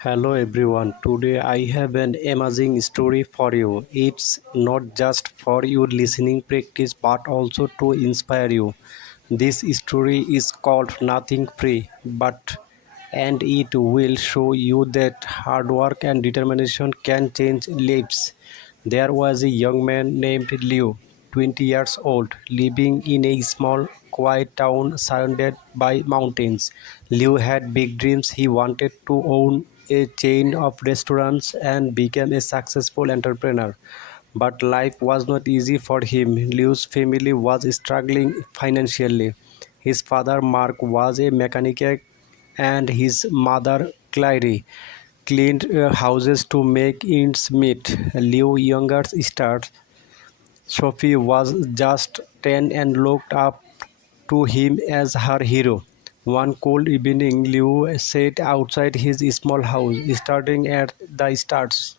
Hello everyone. Today I have an amazing story for you. It's not just for your listening practice but also to inspire you. This story is called Nothing Free, but and it will show you that hard work and determination can change lives. There was a young man named Liu, 20 years old, living in a small, quiet town surrounded by mountains. Liu had big dreams. He wanted to own a chain of restaurants and become a successful entrepreneur. But life was not easy for him. Liu's family was struggling financially. His father Mark was a mechanic and his mother Clary cleaned houses to make ends meet. Liu's younger sister Sophie was just 10 and looked up to him as her hero. One cold evening, Liu sat outside his small house, staring at the stars.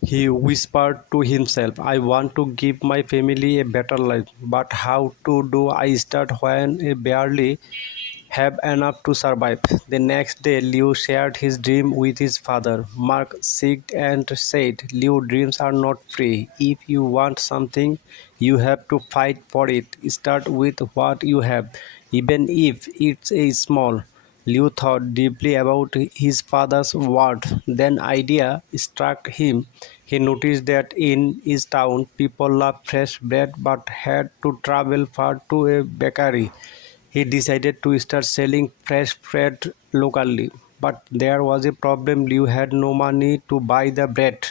He whispered to himself, I want to give my family a better life, but how to do I start when I barely have enough to survive? The next day, Liu shared his dream with his father. Mark sighed and said, Liu, dreams are not free. If you want something, you have to fight for it. Start with what you have, even if it's a small. Liu thought deeply about his father's words. Then idea struck him. He noticed that in his town people loved fresh bread but had to travel far to a bakery. He decided to start selling fresh bread locally. But there was a problem. Liu had no money to buy the bread.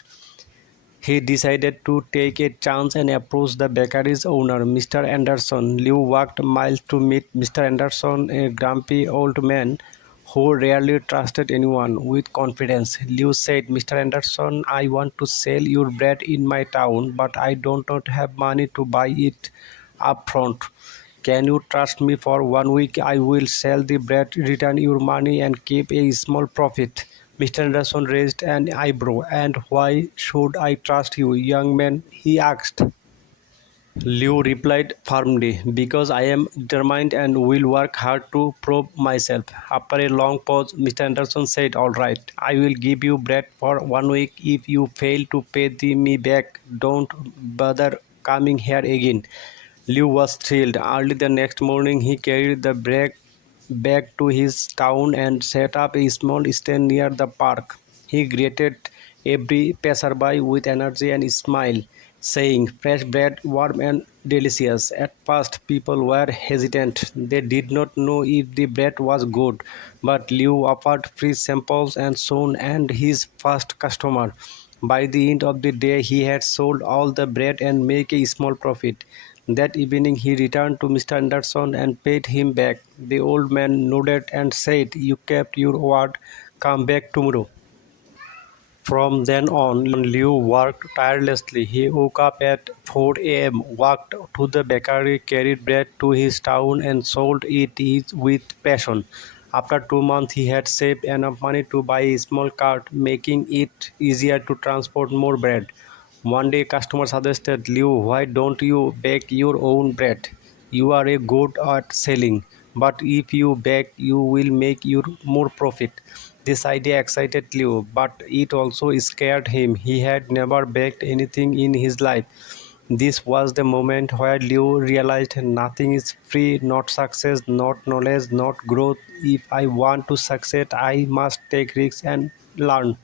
He decided to take a chance and approach the bakery's owner, Mr. Anderson. Liu walked miles to meet Mr. Anderson, a grumpy old man who rarely trusted anyone with confidence. Liu said, Mr. Anderson, I want to sell your bread in my town, but I do not have money to buy it upfront. Can you trust me for 1 week? I will sell the bread, return your money, and keep a small profit. Mr. Anderson raised an eyebrow. And why should I trust you, young man? He asked. Liu replied firmly, because I am determined and will work hard to prove myself. After a long pause, Mr. Anderson said, all right, I will give you bread for 1 week. If you fail to pay me back, don't bother coming here again. Liu was thrilled. Early the next morning, he carried the bread back to his town and set up a small stand near the park. He greeted every passerby with energy and smile, saying, fresh bread, warm and delicious. At first, people were hesitant. They did not know if the bread was good, but Liu offered free samples and soon earned his first customer. By the end of the day, he had sold all the bread and made a small profit. That evening he returned to Mr. Anderson and paid him back. The old man nodded and said, you kept your word, come back tomorrow. From then on, Liu worked tirelessly. He woke up at 4 a.m., walked to the bakery, carried bread to his town, and sold it with passion. After 2 months, he had saved enough money to buy a small cart, making it easier to transport more bread. One day, customer suggested, Liu, why don't you bake your own bread? You are a good at selling, but if you bake, you will make your more profit. This idea excited Liu, but it also scared him. He had never baked anything in his life. This was the moment where Liu realized nothing is free, not success, not knowledge, not growth. If I want to succeed, I must take risks and learn.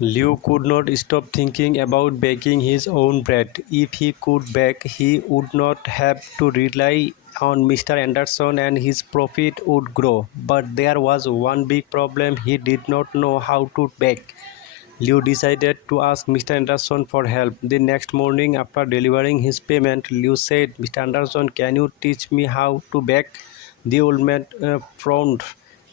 Liu could not stop thinking about baking his own bread. If he could bake, he would not have to rely on Mr. Anderson and his profit would grow. But there was one big problem: he did not know how to bake. Liu decided to ask Mr. Anderson for help. The next morning, after delivering his payment, Liu said, Mr. Anderson, can you teach me how to bake? The old man frowned.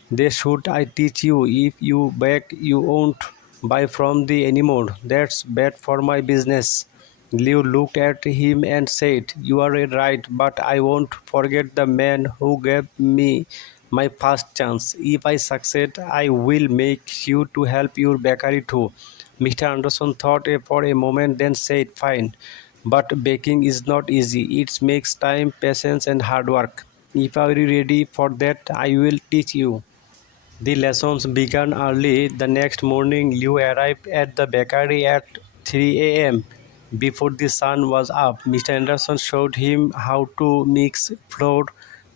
They should I teach you? If you bake, you won't buy from the anymore. That's bad for my business. Liu looked at him and said, you are right, but I won't forget the man who gave me my first chance. If I succeed, I will make you to help your bakery too. Mr. Anderson thought for a moment, then said, fine, but baking is not easy. It makes time, patience, and hard work. If I are ready for that, I will teach you. The lessons began early. The next morning, Liu arrived at the bakery at 3 a.m. Before the sun was up, Mr. Anderson showed him how to mix flour,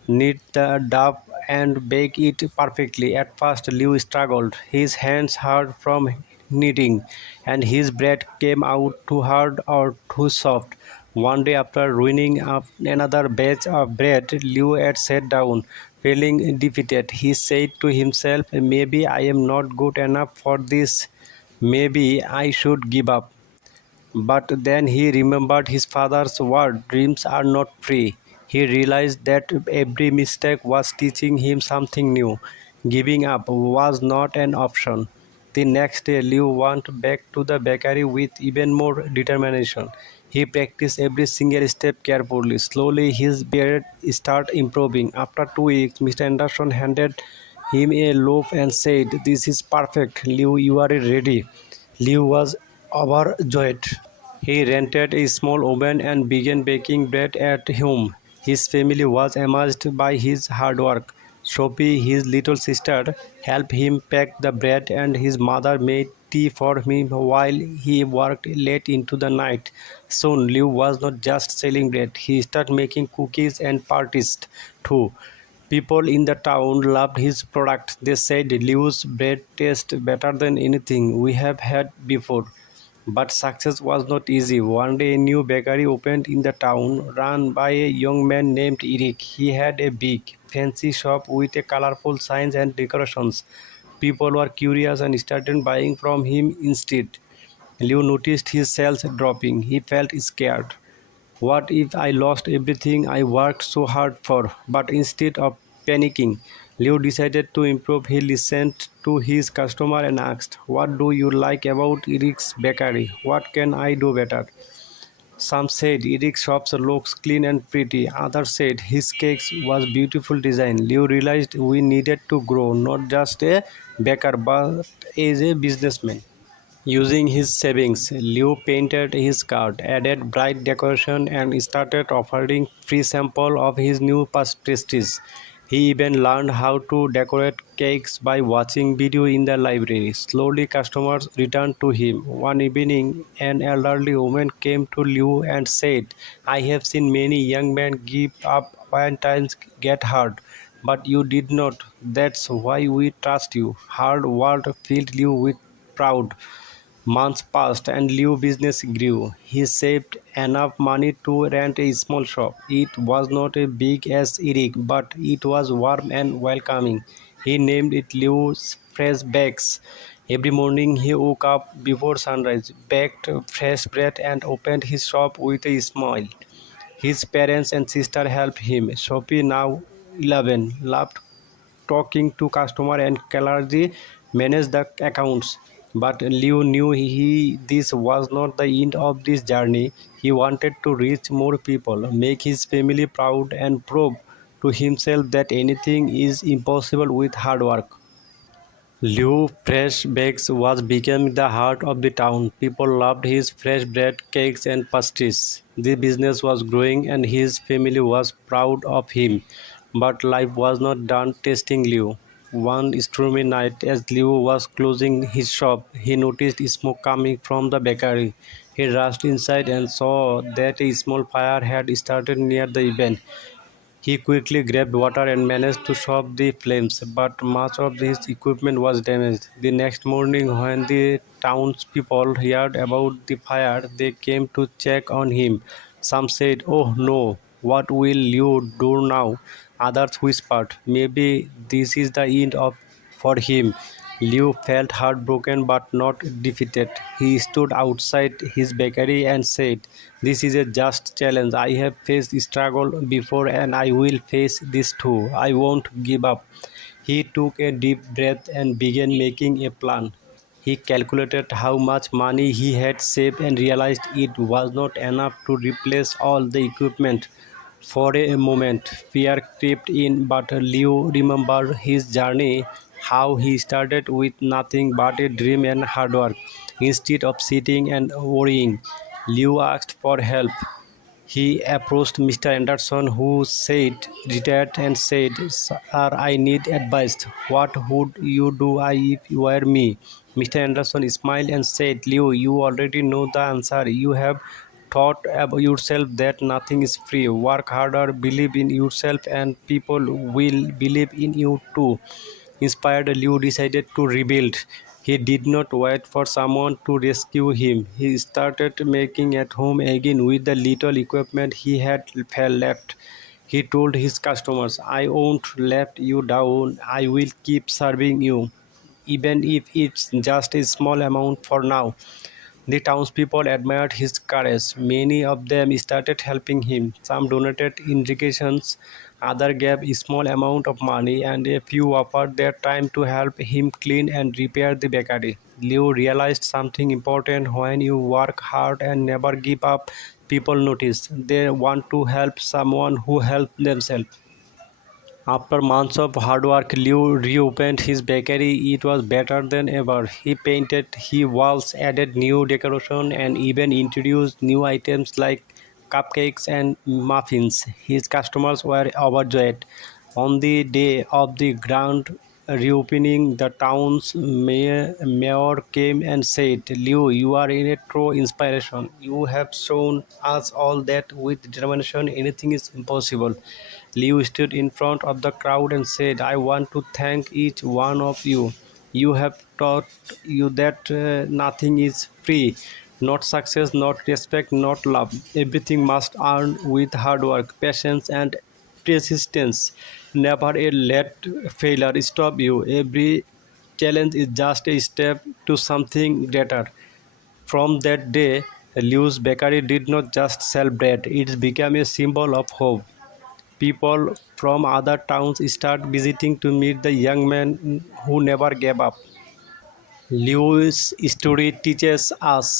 knead the dough, and bake it perfectly. At first, Liu struggled. His hands hurt from kneading, and his bread came out too hard or too soft. One day, after ruining up another batch of bread, Liu had sat down, feeling defeated. He said to himself, maybe I am not good enough for this. Maybe I should give up. But then he remembered his father's word, dreams are not free. He realized that every mistake was teaching him something new. Giving up was not an option. The next day, Liu went back to the bakery with even more determination. He practiced every single step carefully. Slowly, his beard started improving. After 2 weeks, Mr. Anderson handed him a loaf and said, "This is perfect. Liu, you are ready." Liu was overjoyed. He rented a small oven and began baking bread at home. His family was amazed by his hard work. Sophie, his little sister, helped him pack the bread, and his mother made tea for him while he worked late into the night. Soon, Liu was not just selling bread, he started making cookies and parties too. People in the town loved his product. They said Liu's bread tastes better than anything we have had before. But success was not easy. One day, a new bakery opened in the town, run by a young man named Eric. He had a big, fancy shop with a colorful signs and decorations. People were curious and started buying from him instead. Liu noticed his sales dropping. He felt scared. What if I lost everything I worked so hard for? But instead of panicking, Liu decided to improve. He listened to his customer and asked, "What do you like about Eric's bakery? What can I do better?" Some said Eric's shop looks clean and pretty. Others said his cakes was beautiful design. Liu realized we needed to grow, not just a baker, but as a businessman. Using his savings, Liu painted his cart, added bright decoration, and started offering free sample of his new pastries. He even learned how to decorate cakes by watching video in the library. Slowly, customers returned to him. One evening, an elderly woman came to Liu and said, "I have seen many young men give up when times get hard, but you did not. That's why we trust you." Her word filled Liu with proud. Months passed and Liu's business grew. He saved enough money to rent a small shop. It was not as big as Eric, but it was warm and welcoming. He named it Liu's Fresh Bakes. Every morning he woke up before sunrise, baked fresh bread, and opened his shop with a smile. His parents and sister helped him. Sophie, now 11, loved talking to customer, and Kalarji managed the accounts. But Liu knew this was not the end of this journey. He wanted to reach more people, make his family proud, and prove to himself that anything is impossible with hard work. Liu Fresh Bakes was becoming the heart of the town. People loved his fresh bread, cakes, and pastries. The business was growing and his family was proud of him. But life was not done testing Liu. One stormy night, as Liu was closing his shop, he noticed smoke coming from the bakery. He rushed inside and saw that a small fire had started near the event. He quickly grabbed water and managed to stop the flames, but much of his equipment was damaged. The next morning, when the townspeople heard about the fire, they came to check on him. Some said, "Oh no, what will you do now?" Others whispered, "Maybe this is the end of for him." Liu felt heartbroken but not defeated. He stood outside his bakery and said, "This is a just challenge. I have faced struggle before and I will face this too. I won't give up." He took a deep breath and began making a plan. He calculated how much money he had saved and realized it was not enough to replace all the equipment. For a moment, fear crept in, but Liu remembered his journey, how he started with nothing but a dream and hard work. Instead of sitting and worrying, Liu asked for help. He approached Mr. Anderson, who said, retired, and said, "Sir, I need advice. What would you do if you were me?" Mr. Anderson smiled and said, "Leo, you already know the answer. You have thought about yourself that nothing is free. Work harder, believe in yourself, and people will believe in you too." Inspired, Liu decided to rebuild. He did not wait for someone to rescue him. He started making at home again with the little equipment he had left. He told his customers, "I won't let you down. I will keep serving you, even if it's just a small amount for now." The townspeople admired his courage. Many of them started helping him. Some donated irrigations, others gave a small amount of money, and a few offered their time to help him clean and repair the bakery. Leo realized something important: when you work hard and never give up, people notice. They want to help someone who helps themselves. After months of hard work, Liu reopened his bakery. It was better than ever. He painted his walls, added new decoration, and even introduced new items like cupcakes and muffins. His customers were overjoyed. On the day of the grand reopening, the town's mayor came and said, "Liu, you are a true inspiration. You have shown us all that with determination anything is impossible." Liu stood in front of the crowd and said, "I want to thank each one of you. You have taught you that nothing is free. Not success, not respect, not love. Everything must earn with hard work, patience, and persistence. Never let failure stop you. Every challenge is just a step to something greater." From that day, Liu's bakery did not just sell bread, it became a symbol of hope. People from other towns start visiting to meet the young man who never gave up. Lewis' story teaches us: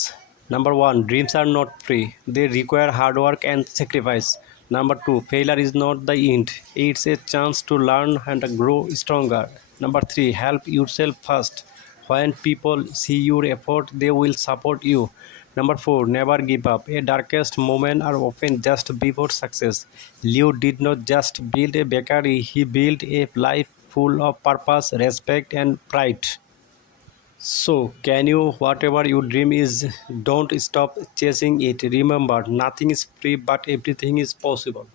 number one, dreams are not free, they require hard work and sacrifice. Number two, failure is not the end, it's a chance to learn and grow stronger. Number three, help yourself first. When people see your effort, they will support you. Number four, never give up. A darkest moment are often just before success. Leo did not just build a bakery, he built a life full of purpose, respect, and pride. So, can you, whatever your dream is, don't stop chasing it. Remember, nothing is free, but everything is possible.